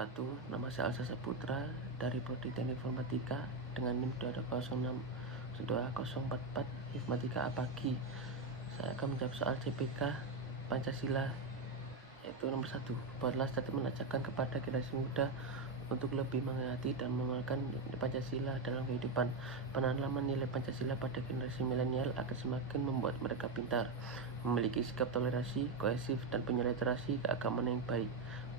wabarakatuh. Nama saya Alsa Saputra dari Prodi Teknik Informatika dengan NIM 2066244 Informatika A Pagi. Saya akan menjawab soal CPK Pancasila, yaitu nomor 1. Buatlah statement ajakan kepada generasi muda untuk lebih menghayati dan mengamalkan Pancasila dalam kehidupan. Penanaman nilai Pancasila pada generasi milenial akan semakin membuat mereka pintar, memiliki sikap toleransi, kohesif, dan punya literasi keagamaan yang baik.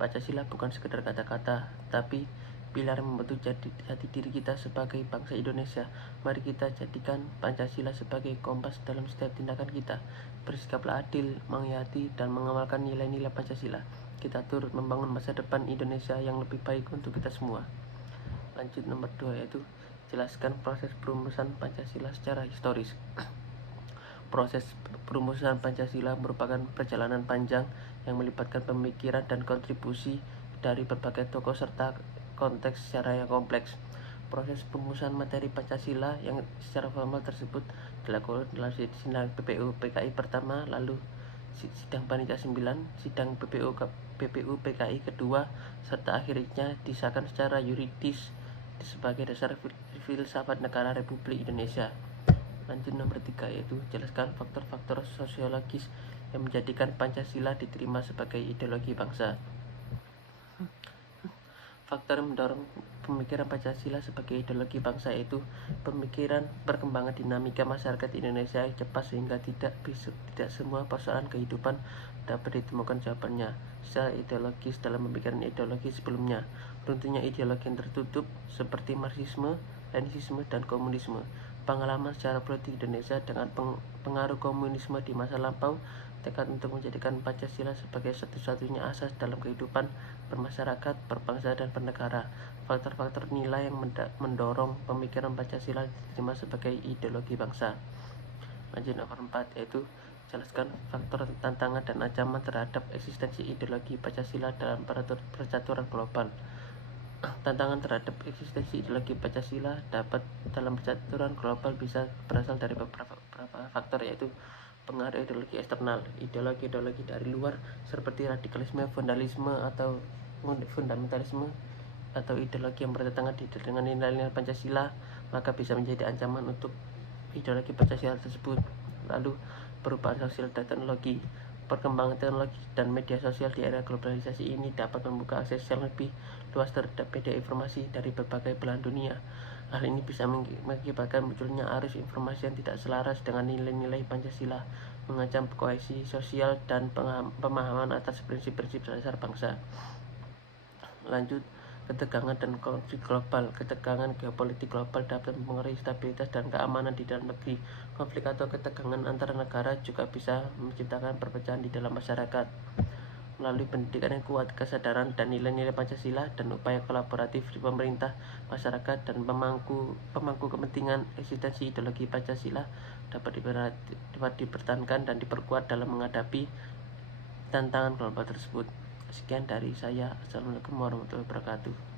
Pancasila bukan sekedar kata-kata, tapi pilar yang membentuk jati diri kita sebagai bangsa Indonesia. Mari kita jadikan Pancasila sebagai kompas dalam setiap tindakan kita. Bersikaplah adil, menghayati, dan mengamalkan nilai-nilai Pancasila. Kita turut membangun masa depan Indonesia yang lebih baik untuk kita semua. Lanjut nomor 2, yaitu jelaskan proses perumusan Pancasila secara historis. Proses perumusan Pancasila merupakan perjalanan panjang yang melibatkan pemikiran dan kontribusi dari berbagai tokoh serta konteks secara yang kompleks. Proses perumusan materi Pancasila yang secara formal tersebut dilakukan dalam sidang PPU PKI pertama, lalu sidang panitia 9, sidang PPU PKI kedua, serta akhirnya disahkan secara yuridis sebagai dasar filsafat negara Republik Indonesia. Lanjut nomor 3, yaitu jelaskan faktor-faktor sosiologis yang menjadikan Pancasila diterima sebagai ideologi bangsa. Faktor yang mendorong pemikiran Pancasila sebagai ideologi bangsa yaitu pemikiran perkembangan dinamika masyarakat Indonesia yang cepat sehingga tidak semua persoalan kehidupan dapat ditemukan jawabannya secara ideologis dalam pemikiran ideologi sebelumnya. Runtuhnya ideologi yang tertutup seperti Marxisme, Leninisme, dan komunisme. Pengalaman secara politik Indonesia dengan pengaruh komunisme di masa lampau, tekad untuk menjadikan Pancasila sebagai satu-satunya asas dalam kehidupan bermasyarakat, berbangsa, dan bernegara. Faktor-faktor nilai yang mendorong pemikiran Pancasila diterima sebagai ideologi bangsa. Lanjut nomor 4, yaitu jelaskan faktor tantangan dan ancaman terhadap eksistensi ideologi Pancasila dalam percaturan global. Tantangan terhadap eksistensi ideologi Pancasila dalam percaturan global bisa berasal dari beberapa faktor, yaitu pengaruh ideologi eksternal, ideologi dari luar seperti radikalisme, vandalisme, atau fundamentalisme, atau ideologi yang bertentangan dengan nilai-nilai Pancasila, maka bisa menjadi ancaman untuk ideologi Pancasila tersebut. Lalu perubahan sosial dan teknologi. Perkembangan teknologi dan media sosial di era globalisasi ini dapat membuka akses yang lebih luas terhadap media informasi dari berbagai belahan dunia. Hal ini bisa mengakibatkan munculnya arus informasi yang tidak selaras dengan nilai-nilai Pancasila, mengancam kohesi sosial dan pemahaman atas prinsip-prinsip dasar bangsa. Lanjut, ketegangan dan konflik global. Ketegangan geopolitik global dapat mempengaruhi stabilitas dan keamanan di dalam negeri. Konflik atau ketegangan antara negara juga bisa menciptakan perpecahan di dalam masyarakat. Melalui pendidikan yang kuat, kesadaran dan nilai-nilai Pancasila, dan upaya kolaboratif di pemerintah, masyarakat, dan pemangku kepentingan, eksistensi ideologi Pancasila dapat dipertahankan dan diperkuat dalam menghadapi tantangan global tersebut. Sekian dari saya. Assalamualaikum warahmatullahi wabarakatuh.